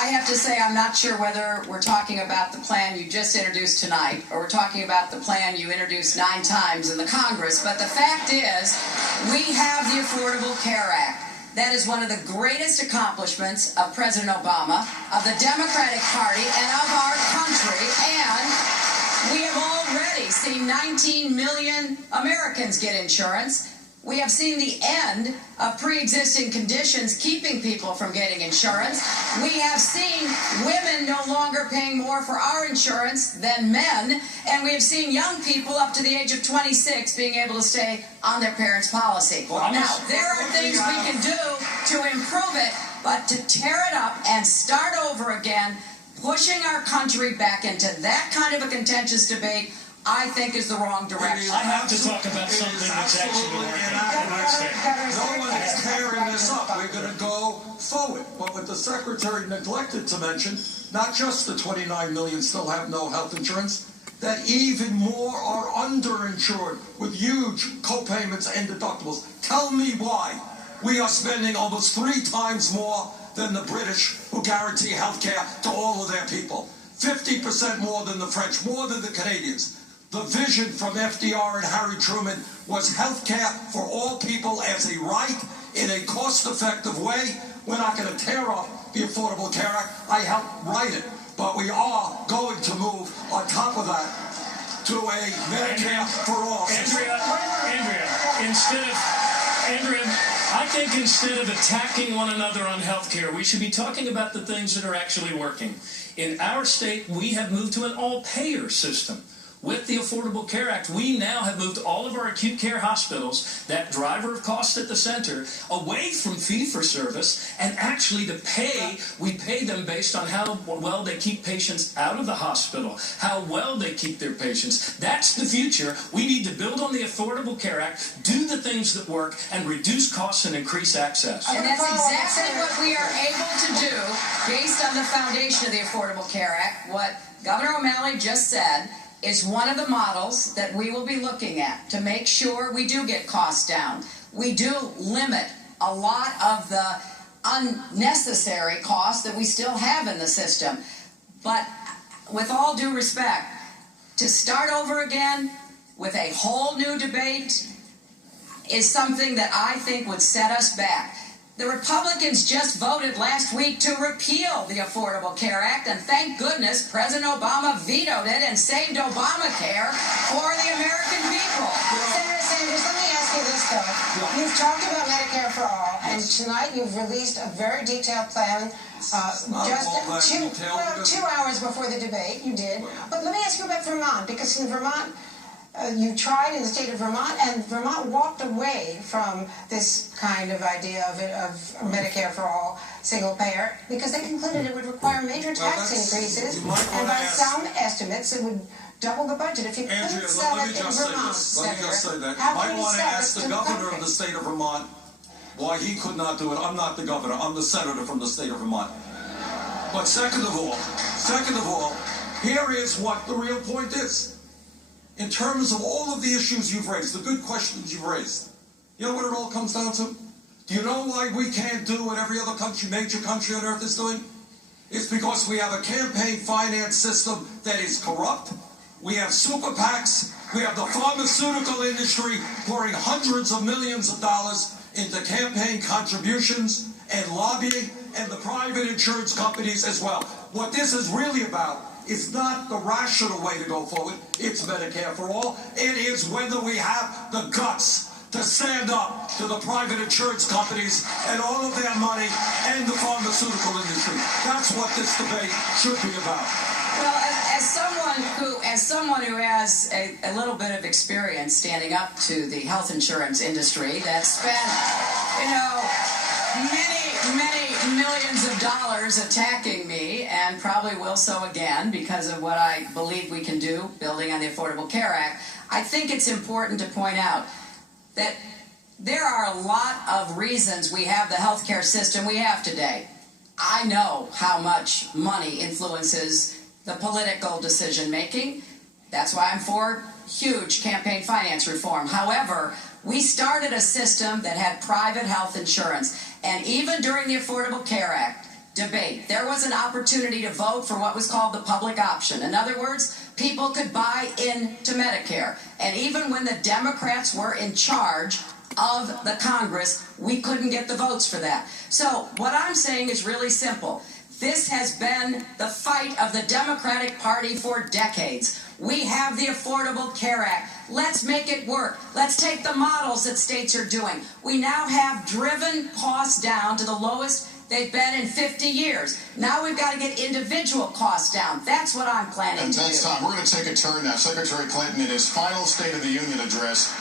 I have to say I'm not sure whether we're talking about the plan you just introduced tonight or we're talking about the plan you introduced 9 times in the Congress, but the fact is we have the Affordable Care Act. That is one of the greatest accomplishments of President Obama, of the Democratic Party, and of our country, and we have already seen 19 million Americans get insurance. We have seen the end of pre-existing conditions keeping people from getting insurance. We have seen women no longer paying more for our insurance than men, and we have seen young people up to the age of 26 being able to stay on their parents' policy. Now, there are things we can do to improve it, but to tear it up and start over again, pushing our country back into that kind of a contentious debate, I think is the wrong direction. I have to talk about something that's actually working. No one is tearing this up. We're going to go forward. But what the Secretary neglected to mention, not just the 29 million still have no health insurance, that even more are underinsured with huge co-payments and deductibles. Tell me why we are spending almost 3 times more than the British, who guarantee health care to all of their people. 50% more than the French, more than the Canadians. The vision from FDR and Harry Truman was health care for all people as a right in a cost-effective way. We're not going to tear up the Affordable Care Act. I helped write it. But we are going to move on top of that to a Medicare for all system. Andrea, I think instead of attacking one another on health care, we should be talking about the things that are actually working. In our state, we have moved to an all-payer system. With the Affordable Care Act, we now have moved all of our acute care hospitals, that driver of cost at the center, away from fee-for-service and actually to pay. We pay them based on how well they keep patients out of the hospital, how well they keep their patients. That's the future. We need to build on the Affordable Care Act, do the things that work, and reduce costs and increase access. And that's exactly what we are able to do based on the foundation of the Affordable Care Act. What Governor O'Malley just said is one of the models that we will be looking at to make sure we do get costs down. We do limit a lot of the unnecessary costs that we still have in the system. But with all due respect, to start over again with a whole new debate is something that I think would set us back. The Republicans just voted last week to repeal the Affordable Care Act, and thank goodness President Obama vetoed it and saved Obamacare for the American people. Senator Sanders, let me ask you this, though. You've talked about Medicare for all, and tonight you've released a very detailed plan. Just 2 hours before the debate, you did. But let me ask you about Vermont, because in Vermont, you tried in the state of Vermont, and Vermont walked away from this kind of idea of Medicare for all, single payer, because they concluded it would require major tax increases, and by some estimates it would double the budget. If you couldn't sell it in Vermont, Senator, how can you want to sell ask it the to the governor country? of the state of Vermont why he could not do it. I'm not the governor. I'm the senator from the state of Vermont. But second of all, here is what the real point is. In terms of all of the issues you've raised, the good questions you've raised, you know what it all comes down to? Do you know why we can't do what every other country, major country on earth is doing? It's because we have a campaign finance system that is corrupt. We have super PACs. We have the pharmaceutical industry pouring hundreds of millions of dollars into campaign contributions and lobbying, and the private insurance companies as well. What this is really about is not the rational way to go forward. It's Medicare for all. It is whether we have the guts to stand up to the private insurance companies and all of their money and the pharmaceutical industry. That's what this debate should be about. Well, as someone who has a little bit of experience standing up to the health insurance industry that spent, many millions of dollars attacking me, and probably will so again because of what I believe we can do building on the Affordable Care Act, I think it's important to point out that there are a lot of reasons we have the healthcare system we have today. I know how much money influences the political decision-making. That's why I'm for huge campaign finance reform. However, we started a system that had private health insurance, and even during the Affordable Care Act, debate, there was an opportunity to vote for what was called the public option. In other words, people could buy into Medicare. And even when the Democrats were in charge of the Congress, we couldn't get the votes for that. So what I'm saying is really simple. This has been the fight of the Democratic Party for decades. We have the Affordable Care Act. Let's make it work. Let's take the models that states are doing. We now have driven costs down to the lowest they've been in 50 years. Now we've got to get individual costs down. That's what I'm planning to do. And that's time. We're going to take a turn now. Secretary Clinton, in his final State of the Union address,